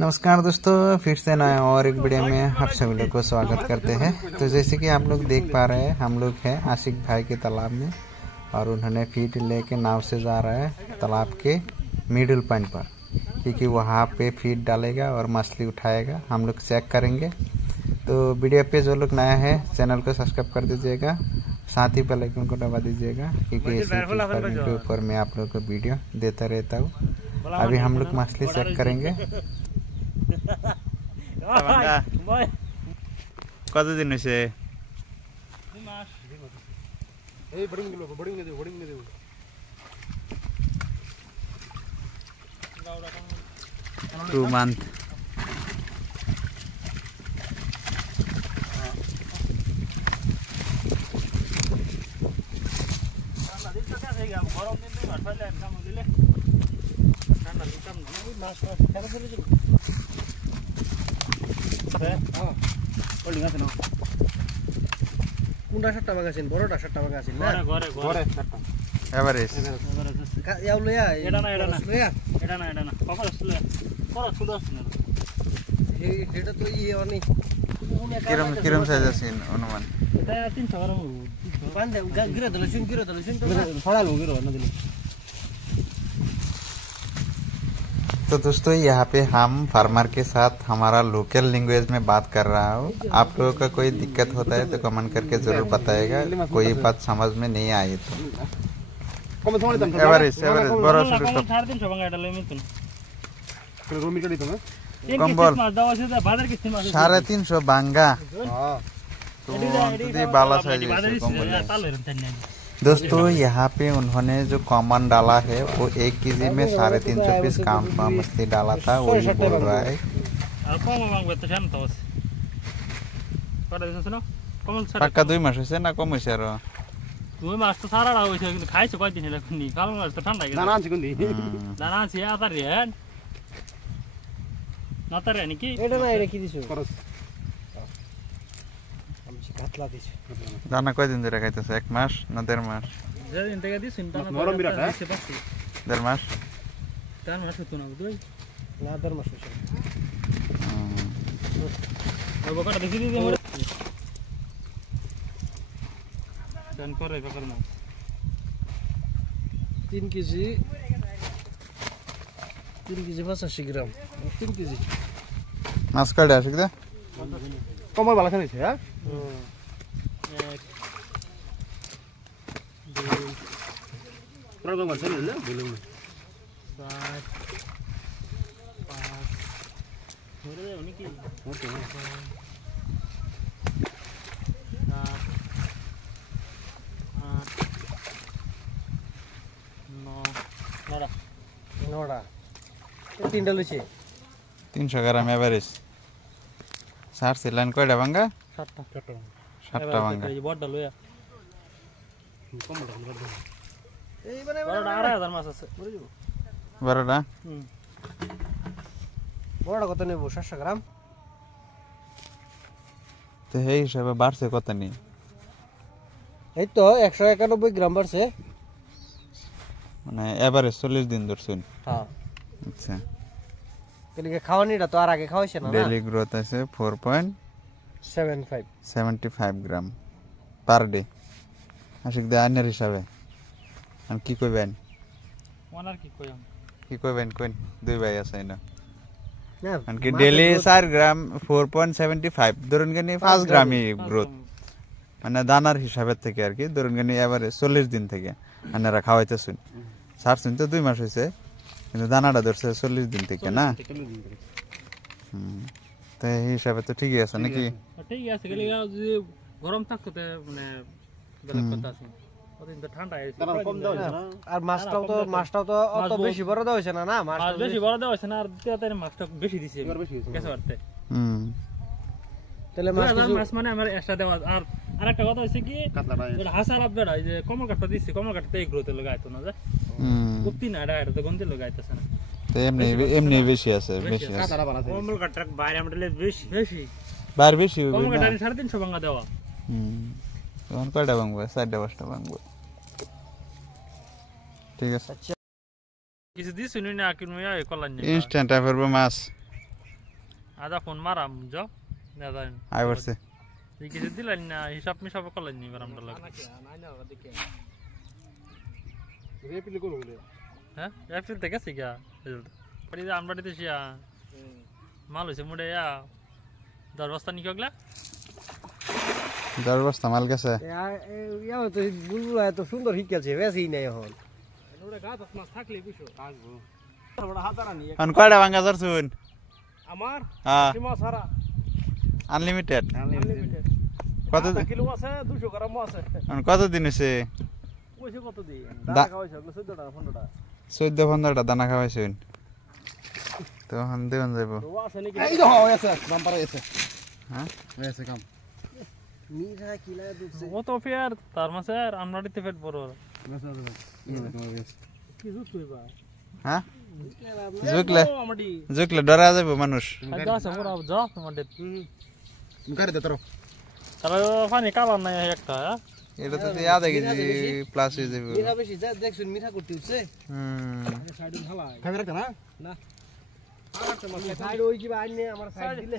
नमस्कार दोस्तों, फिर से नया और एक वीडियो में आप सभी लोग को स्वागत करते हैं। तो जैसे कि आप लोग देख पा रहे हैं, हम लोग हैं आशिक भाई के तालाब में और उन्होंने फीड लेके नाव से जा रहा है तालाब के मिडिल पॉइंट पर, क्योंकि वहाँ पे फीड डालेगा और मछली उठाएगा। हम लोग चेक करेंगे। तो वीडियो पे जो लोग नया है चैनल को सब्सक्राइब कर दीजिएगा, साथ ही बेल आइकन को दबा दीजिएगा, क्योंकि इसी फार्मिंग के ऊपर मैं आप लोग को वीडियो देता रहता हूँ। अभी हम लोग मछली चेक करेंगे। কতদিন হয়েছে? 2 month। কোনটা সাতটা বাগাছেন? বড়টা সাতটা বাগাছেন না? ঘরে এভারেজ ইয়াও লয়া এটা না কখন আসলে পড়া ছোট আসলে এটা তো অনেক কিরম সাইজ আছে অনুমান? এটা 300 গ্রাম বান্দে গিরে দলছুন তো ছড়ালো গিরো না দিলে। तो दोस्तों, यहाँ पे हम फार्मर के साथ हमारा लोकल लैंग्वेज में बात कर रहा हूँ। आप लोगों का कोई दिक्कत होता है तो कमेंट करके जरूर बताएगा। कोई बात समझ में नहीं आई तो এভারেজ বড় ছোট সব 350 ভাঙা এটা লই মিতুন কম্বল মাছ দাও আছে বাজার কিস্তি মাছ 350 বাঙ্গা। তো যদি বালা সাইজ কম্বল তালে রতেন दोस्तों, यहाँ पे उन्होंने जो कॉमन डाला है वो 1 केजी में 350 पीस काउंट मछली डाला था, वही बोल रहा है। আর কম ভাঙবে তো শান্ত আছে কটা দিছ না কমল ছাড়া পাক্কা 2 মাস হইছে না কম হইছে আর? তুমি মাছ তো সারা হইছে কিন্তু খাইছো কয়দিন হলো নি কাল মাছ তো ঠান্ডা গেছে দানা আনছি কোনদি দানা আছে আতার রেন নাতারে নাকি এটা না এটা কি দিছো খরচ আমি কাতলা দিছি। দানা কয়দিন ধরে খাইতেছে? 1 মাস না 1.5 মাস? যেদিন থেকে দিছিন দানা নরম বিরাট হ্যাঁ 1.5 মাস। দানা মাছ তো না দুই না 1.5 মাস হইছে। আর বকাটা দেখি দিই মোরে দান করে বকার মাছ 3 কেজি 85 গ্রাম 3 কেজি মাছ কাটে আসিক দে কমল ভালো খাইছে হ্যাঁ। পুরো কমল ছিল না বলুন 7 5 ধরে দাও নাকি ওকে 9টা 3টা লইছে 300 গ্রাম এভারেজ। 60 লাইন কয়টা বাঙ্গা? 7টা বাঙ্গা। এই বড়টা লইয়া কমলটা বড় এই বড়টা 8000 মাছ আছে বুঝে যাব বড়টা বড়টা কত নেব? 700 গ্রাম। তো এই হিসাবে বাড়ছে কত নি? এই তো 191 গ্রাম বাড়ছে। মানে এভারেজ 40 দিন ধরছুন? হ্যাঁ আচ্ছা। কেলিকে খাওয়ানিটা তো আর আগে খাওয়াইছে না। ডেইলি গ্রোথ আছে 4.75 গ্রাম পার ডে। আশিক দে আইনের হিসাবে আর কি কইবেন? ওনার কি কইম কি কইবেন কোন? 2 ভাই আছে না না আর কি ডেইলি 4 গ্রাম 4.75 ধরুন গনি 5 গ্রামই গ্রোথ, মানে দানার হিসাবের থেকে আর কি। ধরুন গনি এবারে 40 দিন থেকে আনারা খাওয়াইতেছুন। ছাড়ছুন তো 2 মাস হইছে, কিন্তু দানাটা ধরছে 40 দিন থেকে না। তো এই হিসাবে তো ঠিকই আছে নাকি? ঠিক আছে গেলে যদি গরম থাকতো মানে বেলেগ কথা আছে ওদিন তো ঠান্ডা আছে কম দাও না। আর মাছটাও তো অত বেশি বড় দেওয়া হইছে না। না মাছ বেশি বড় দেওয়া হইছে না, আর তেতারে মাছটা বেশি দিছে কেসে করতে। তাহলে মাছ মানে আমার এক্সট্রা দেওয়া। আর আরেকটা কথা হইছে কি এটা হাসার আপডেট হয় যে কমল কাটটা দিছি, কমল কাটতে এই গ্রোথে লাগাইতো না, যে কুপ্তি না এটা তো গন্ধে লাগাইতেছে না। তো এমনি বেশি আছে কমল কাটটা বাইরে আমরা বেশি বার বেশি কমল কাটটা 350 ভাঙা দেওয়া। তখন কয়টা ভাঙবো? 4টা 5টা ভাঙবো। ঠিক আছে। কিছু দিছ নি না কিনু আই কলান নি ইনস্ট্যান্ট আইফারবো মাছ আদা ফোন মারাম যাও না জানেন আয় পড়ছে এই কিছু দিলেন না হিসাব মিসাব করলেন নি আমরা লাগে হ্যাঁ এপ্রিল থেকে গেছে গা রেজাল্ট পরে আমরা দিতে শিয়া মাল হয়েছে মুড়ে 10 বস্তা নিকে গলা 10 বস্তা মাল গেছে তো বুলবুল এত সুন্দর শিখেছে বেশি নাই এখন অন কয়টা ভাঙা ধরছুন আমার হ্যাঁ সীমা ছাড়া আনলিমিটেড কত কিলো আছে 200 গ্রাম আছে অন কত দিন হইছে কইছে কত দিন দানা খাওয়াইছে 14 টাকা 15 টাকা 14-15টা দানা খাওয়াইছুন তো হন দেন যাইবো তো আছে নাকি এই দেখো আছে নাম্বার আছে হ্যাঁ আছে কাম মিরা কিলা দুছে ও তো ফের তার মাসে আমরা দিতে ফেট বড় কি জুত কইবা হ্যাঁ আমাডি জুকলে ডরা যাবে মানুষ আজ আছে মোরা যাও তোমাদের মুখারে দে তোর তারা পানি কালার নাই একটা এটা তো আধা কেজি প্লাস হয়ে যাবে মিঠা বেশি যা দেখছুন মিঠা করতে হচ্ছে সাইড ঢালা খাবে রাখতা না না আর তো মাছ সাইড ওই কি আইনে আমার সাইড দিলে